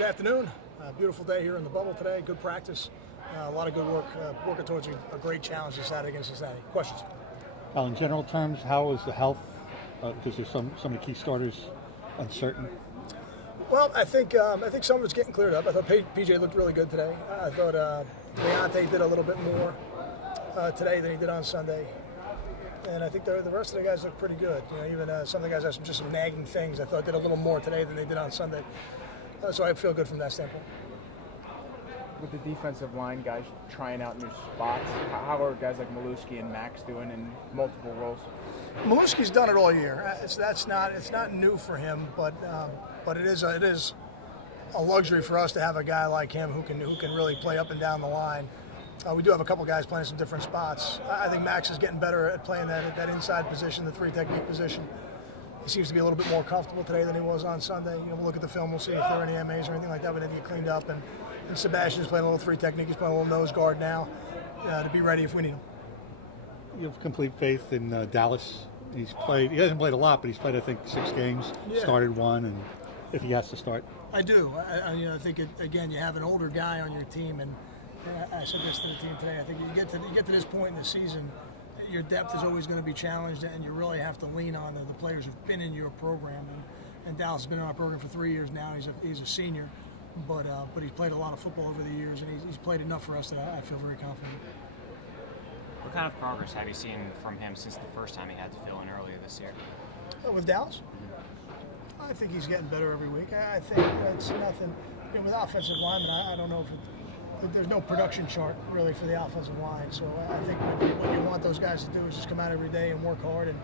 Good afternoon. Beautiful day here in the bubble today. Good practice. A lot of good work working towards a great challenge this Saturday against Cincinnati. Questions? Well, in general terms, how is the health? Because there's some of the key starters uncertain. Well, I think some of it's getting cleared up. I thought PJ looked really good today. I thought Leonte did a little bit more today than he did on Sunday. And I think the rest of the guys look pretty good. You know, even some of the guys have some nagging things. I thought did a little more today than they did on Sunday. So I feel good from that standpoint. With the defensive line guys trying out new spots, how are guys like Maluski and Max doing in multiple roles? Maluski's done it all year. It's not new for him, but it is a luxury for us to have a guy like him who can really play up and down the line. We do have a couple guys playing some different spots. I think Max is getting better at playing that inside position, the three technique position. He seems to be a little bit more comfortable today than he was on Sunday. You know, we'll look at the film, we'll see if there are any MAs or anything like that. We need to get cleaned up. And Sebastian's playing a little three technique. He's playing a little nose guard now to be ready if we need him. You have complete faith in Dallas. He hasn't played a lot, but he's played, I think, 6 games, started 1, and if he has to start. I do. I think, again, you have an older guy on your team, and I said this to the team today. I think you get to this point in the season, your depth is always going to be challenged, and you really have to lean on the players who've been in your program. And Dallas has been in our program for 3 years now. He's a senior, but he's played a lot of football over the years, and he's played enough for us that I feel very confident. What kind of progress have you seen from him since the first time he had to fill in earlier this year? With Dallas? I think he's getting better every week. I think it's nothing. You know, with offensive linemen, I don't know if there's no production chart really for the offensive line. So I think what you want those guys to do is just come out every day and work hard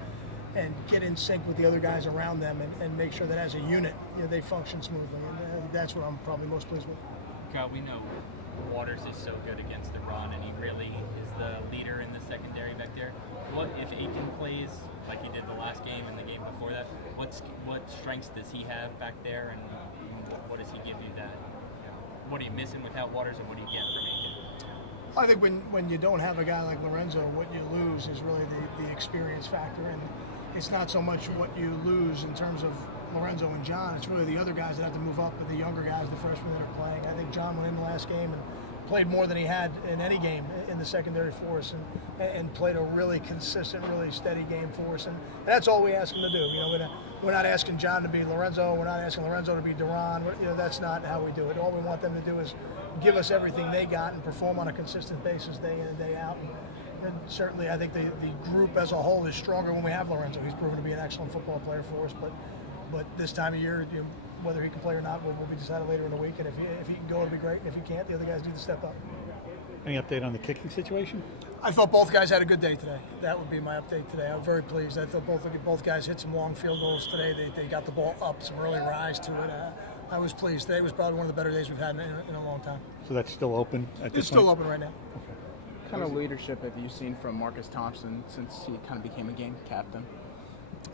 and get in sync with the other guys around them and make sure that as a unit, you know, they function smoothly. And that's what I'm probably most pleased with. Kyle, we know Waters is so good against the run, and he really is the leader in the secondary back there. What if Aiken plays like he did the last game and the game before that? What strengths does he have back there, and what does he give you that? What are you missing without Waters, and what do you get from Aiken? I think when you don't have a guy like Lorenzo, what you lose is really the experience factor, and it's not so much what you lose in terms of Lorenzo and John. It's really the other guys that have to move up, but the younger guys, the freshmen that are playing. I think John went in the last game and played more than he had in any game in the secondary for us, and played a really consistent, really steady game for us. And that's all we ask him to do. You know, we're not asking John to be Lorenzo. We're not asking Lorenzo to be Duran. You know, that's not how we do it. All we want them to do is give us everything they got and perform on a consistent basis day in and day out. And certainly, I think the group as a whole is stronger when we have Lorenzo. He's proven to be an excellent football player for us, but this time of year, you know, whether he can play or not will be decided later in the week. And if he can go, it'll be great. And if he can't, the other guys need to step up. Any update on the kicking situation? I thought both guys had a good day today. That would be my update today. I'm very pleased. I thought both guys hit some long field goals today. They got the ball up, some early rise to it. I was pleased. Today was probably one of the better days we've had in a long time. So that's still open at this point? It's still open right now. Okay. What kind of leadership have you seen from Marcus Thompson since he kind of became a game captain?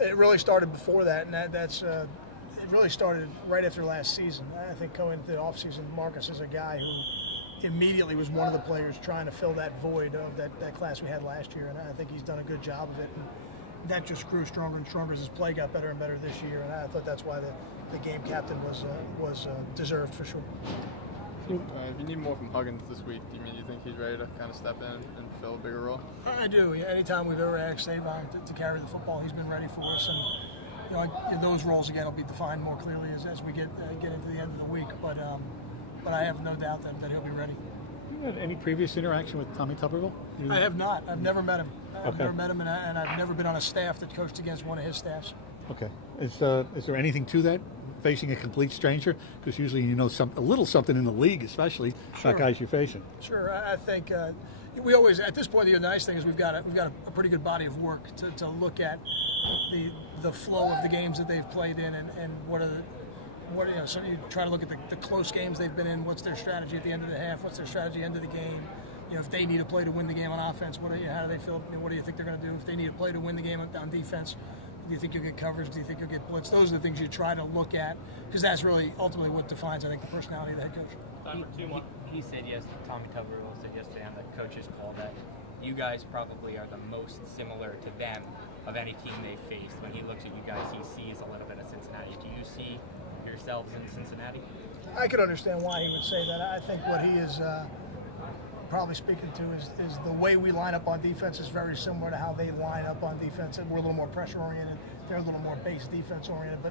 It really started before that, and it really started right after last season. I think going into the offseason, Marcus is a guy who immediately was one of the players trying to fill that void of that class we had last year, and I think he's done a good job of it. And that just grew stronger and stronger as his play got better and better this year, and I thought that's why the game captain was deserved for sure. If you need more from Huggins this week, do you think he's ready to kind of step in and fill a bigger role? I do. Yeah, anytime we've ever asked Savon to carry the football, he's been ready for us, and you know, those roles again will be defined more clearly as we get into the end of the week. But I have no doubt that he'll be ready. You had any previous interaction with Tommy Tuberville? I have not. I've never met him. I've Okay. never met him, and I've never been on a staff that coached against one of his staffs. Okay. Is there anything to that, facing a complete stranger? Because usually you know a little something in the league, especially about guys you're facing. Sure. I think we always, at this point, the nice thing is we've got a pretty good body of work to look at the flow of the games that they've played in, and so you try to look at the close games they've been in. What's their strategy at the end of the half? What's their strategy at the end of the game? You know, if they need a play to win the game on offense, how do they feel? What do you think they're going to do? If they need a play to win the game on defense, do you think you'll get coverage? Do you think you'll get blitz? Those are the things you try to look at, because that's really ultimately what defines, I think, the personality of the head coach. He said yes. Tommy Tuberville said yesterday on the coaches call that you guys probably are the most similar to them of any team they faced. When he looks at you guys, he sees a little bit of Cincinnati. Do you see yourselves in Cincinnati? I could understand why he would say that. I think what he is probably speaking to is the way we line up on defense is very similar to how they line up on defense. We're a little more pressure oriented. They're a little more base defense oriented.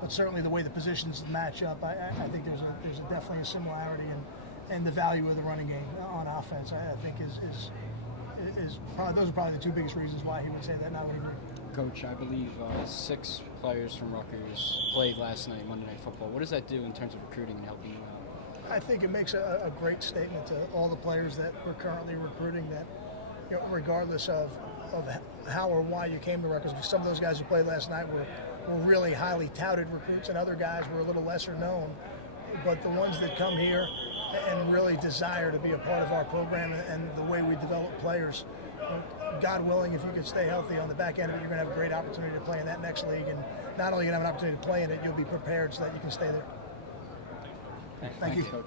But certainly the way the positions match up, I think there's definitely a similarity in the value of the running game on offense. I think is probably, those are probably the two biggest reasons why he would say that, and I would agree. Coach, I believe 6 players from Rutgers played last night, Monday Night Football. What does that do in terms of recruiting and helping you out? I think it makes a great statement to all the players that we're currently recruiting that, regardless of how or why you came to Rutgers, because some of those guys who played last night were really highly touted recruits, and other guys were a little lesser known. But the ones that come here and really desire to be a part of our program and the way we develop players, God willing, if you can stay healthy on the back end of it, you're going to have a great opportunity to play in that next league. And not only are you going to have an opportunity to play in it, you'll be prepared so that you can stay there. Thank you. Coach.